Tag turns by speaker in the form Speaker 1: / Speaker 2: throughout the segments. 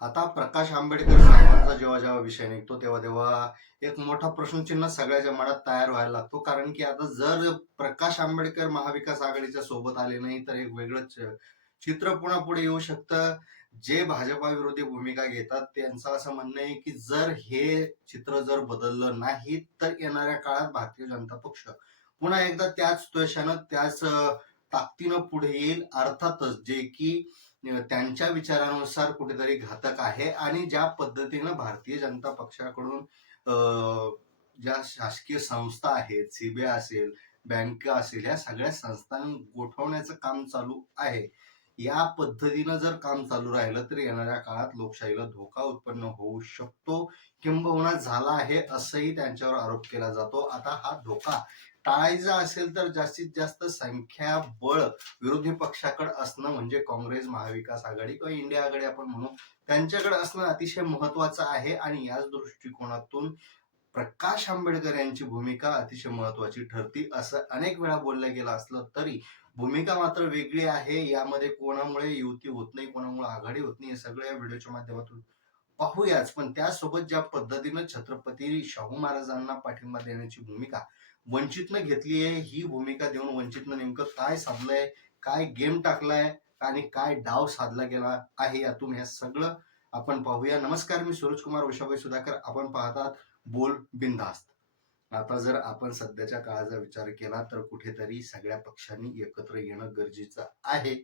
Speaker 1: आता प्रकाश आंबेडकर साहेबांचा जेव्हा जेव्हा विषय निघतो तेव्हा तेव्हा एक मोठा प्रश्नचिन्ह सगळ्याच्या मनात तयार व्हायला लागतो. कारण की आता जर प्रकाश आंबेडकर महाविकास आघाडीच्या सोबत आले नाही तर एक वेगळंच चित्र पुन्हा पुढे येऊ शकतं. जे भाजपा विरोधी भूमिका घेतात त्यांचं असं म्हणणं आहे की जर हे चित्र जर बदललं नाही तर येणाऱ्या काळात भारतीय जनता पक्ष पुन्हा एकदा त्याच त्वेषानं त्याच ताकदीनं पुढे येईल. अर्थातच जे की त्यांच्या विचारानुसार कुठेतरी घातक आहे आणि ज्या पद्धतीनं भारतीय जनता पक्षाकडून ज्या शासकीय संस्था आहेत सीबीआय असेल बँक असेल या सगळ्या संस्था गोठवण्याचं काम चालू आहे. या पद्धतीनं जर काम चालू राहिलं तर येणाऱ्या काळात लोकशाहीला धोका उत्पन्न होऊ शकतो. किंबहुना झाला आहे असंही त्यांच्यावर आरोप केला जातो. आता हा धोका टाळायचं असेल तर जास्तीत जास्त संख्या बळ विरोधी पक्षाकडे असणं म्हणजे काँग्रेस महाविकास आघाडी किंवा इंडिया आघाडी आपण म्हणू त्यांच्याकडे असणं अतिशय महत्वाचं आहे आणि याच दृष्टिकोनातून प्रकाश आंबेडकर यांची भूमिका अतिशय महत्वाची ठरती. असं अनेक वेळा बोललं गेलं असलं तरी भूमिका मात्र वेगळी आहे. यामध्ये कोणामुळे युती होत नाही कोणामुळे आघाडी होत नाही हे सगळं या व्हिडिओच्या माध्यमातून पाहूयाच. पण त्यासोबत ज्या पद्धतीनं छत्रपती शाहू महाराजांना पाठिंबा देण्याची भूमिका वंचितनं घेतली आहे ही भूमिका देऊन वंचितनं नेमकं काय साधलंय काय गेम टाकलाय आणि काय डाव साधला गेला आहे यातून हे सगळं आपण पाहूया. नमस्कार मी सूरज कुमार उषाबाई सुधाकर. आपण पाहतात बोल बिनधास्त. आता जर आपण सध्याच्या काळाचा विचार केला तर कुठेतरी सगळ्या पक्षांनी एकत्र येणं गरजेचं आहे.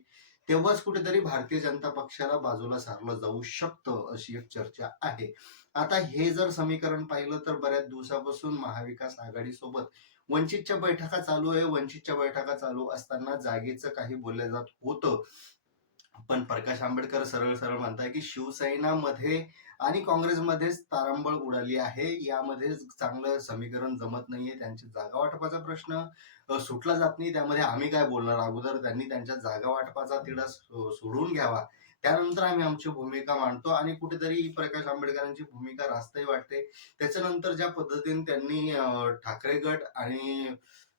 Speaker 1: तेव्हाच कुठेतरी भारतीय जनता पक्षाला बाजूला सारलं जाऊ शकतं अशी एक चर्चा आहे. आता हे जर समीकरण पाहिलं तर बऱ्याच दिवसापासून महाविकास आघाडी सोबत वंचितच्या बैठका चालू आहे. वंचितच्या बैठका चालू असताना जागेचं काही बोललं जात होतं. पण प्रकाश आंबेडकर सरळ सरळ म्हणताय की शिवसेनामध्ये आणि काँग्रेसमध्येच तारांबळ उडाली आहे. यामध्ये चांगलं समीकरण जमत नाहीये. त्यांच्या जागा वाटपाचा प्रश्न सुटला जात नाही. त्यामध्ये आम्ही काय बोलणार? अगोदर त्यांनी त्यांच्या जागा वाटपाचा तिढा सोडून घ्यावा. त्यानंतर आम्ही आमची भूमिका मांडतो आणि कुठेतरी प्रकाश आंबेडकरांची भूमिका रास्तही वाटते. त्याच्यानंतर ज्या पद्धतीने त्यांनी ठाकरे गट आणि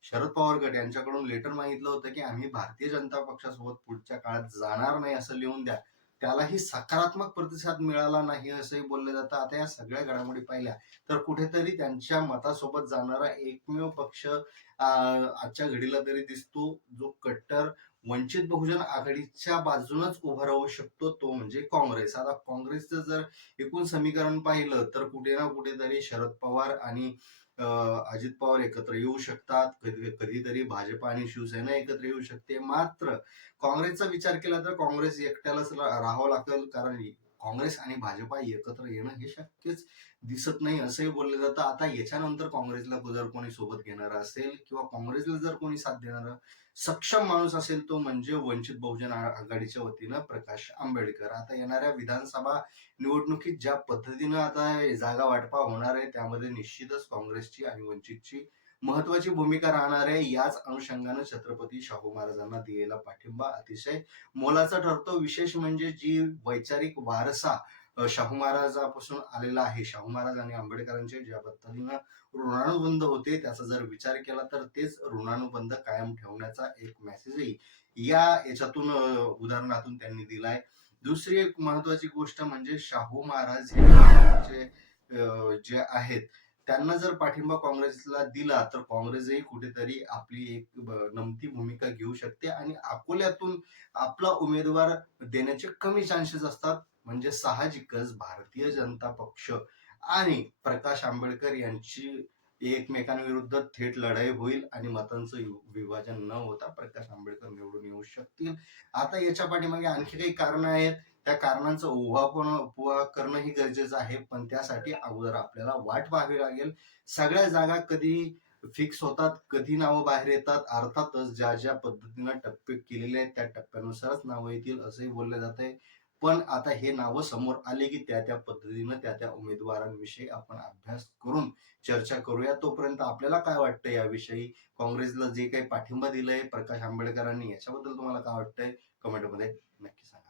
Speaker 1: शरद पवार गट यांच्याकडून लेटर मागितलं होतं की आम्ही भारतीय जनता पक्षासोबत पुढच्या काळात जाणार नाही असं लिहून द्या. त्यालाही सकारात्मक प्रतिसाद मिळाला नाही असंही बोललं जातं. आता या सगळ्या घडामोडी पाहिल्या तर कुठेतरी त्यांच्या मतासोबत जाणारा एकमेव पक्ष आजच्या घडीला तरी दिसतो. जो कट्टर वंचित बहुजन आघाडीच्या बाजूनच उभा राहू शकतो तो म्हणजे काँग्रेस. आता काँग्रेसचं जर एकूण समीकरण पाहिलं तर कुठे ना कुठेतरी शरद पवार आणि अजित पवार एकत्र येऊ शकतात. कधी कधीतरी भाजप आणि शिवसेना एकत्र येऊ शकते. मात्र काँग्रेसचा विचार केला तर काँग्रेस एकट्यालाच राहावं लागेल. कारण काँग्रेस आणि भाजपा एकत्र येणं हे शक्यच दिसत नाही असंही बोललं जातं. आता याच्यानंतर काँग्रेसला जर कोणी सोबत घेणार असेल किंवा काँग्रेसला जर कोणी साथ देणार सक्षम माणूस असेल तो म्हणजे वंचित बहुजन आघाडीच्या वतीनं प्रकाश आंबेडकर. आता येणाऱ्या विधानसभा निवडणुकीत ज्या पद्धतीनं आता जागा वाटपा होणार आहे त्यामध्ये निश्चितच काँग्रेसची आणि वंचितची महत्वाची भूमिका राहणार आहे याच अनुषंगानं छत्रपती शाहू महाराजांना दिलेला पाठिंबा अतिशय मोलाचा ठरतो. विशेष म्हणजे जी वैचारिक वारसा शाहू महाराजापासून आलेला आहे. शाहू महाराज आणि आंबेडकरांचे ज्या पद्धतीनं ऋणानुबंध होते त्याचा जर विचार केला तर तेच ऋणानुबंध कायम ठेवण्याचा एक मेसेजही या याच्यातून उदाहरणातून त्यांनी दिलाय. दुसरी एक महत्वाची गोष्ट म्हणजे शाहू महाराज हे जे आहेत त्यांना जर पाठिंबा काँग्रेसला दिला तर काँग्रेसही कुठेतरी आपली एक नमती भूमिका घेऊ शकते आणि अकोल्यातून आपला उमेदवार देण्याचे कमी चान्सेस असतात म्हणजे साहजिकच भारतीय जनता पक्ष आणि प्रकाश आंबेडकर यांची एकमेकांविरुद्ध थेट लढाई होईल आणि मतांचं विभाजन न होता प्रकाश आंबेडकर निवडून येऊ शकतील. आता याच्या पाठीमागे आणखी काही कारण आहेत. त्या कारणांचा उभापण उपवा करणं ही गरजेचं आहे पण त्यासाठी अगोदर आपल्याला वाट पाहावी लागेल. सगळ्या जागा कधी फिक्स होतात कधी नावं बाहेर येतात अर्थातच ज्या ज्या पद्धतीनं टप्पे केलेले आहेत त्या टप्प्यानुसारच नावं येतील असंही बोललं जात आहे. पण आता हे नावं समोर आले की त्या त्या पद्धतीनं त्या त्या उमेदवारांविषयी आपण अभ्यास करून चर्चा करूया. तोपर्यंत आपल्याला काय वाटतं याविषयी? काँग्रेसला जे काही पाठिंबा दिलाय प्रकाश आंबेडकरांनी याच्याबद्दल तुम्हाला काय वाटतंय? कमेंटमध्ये नक्की सांगा.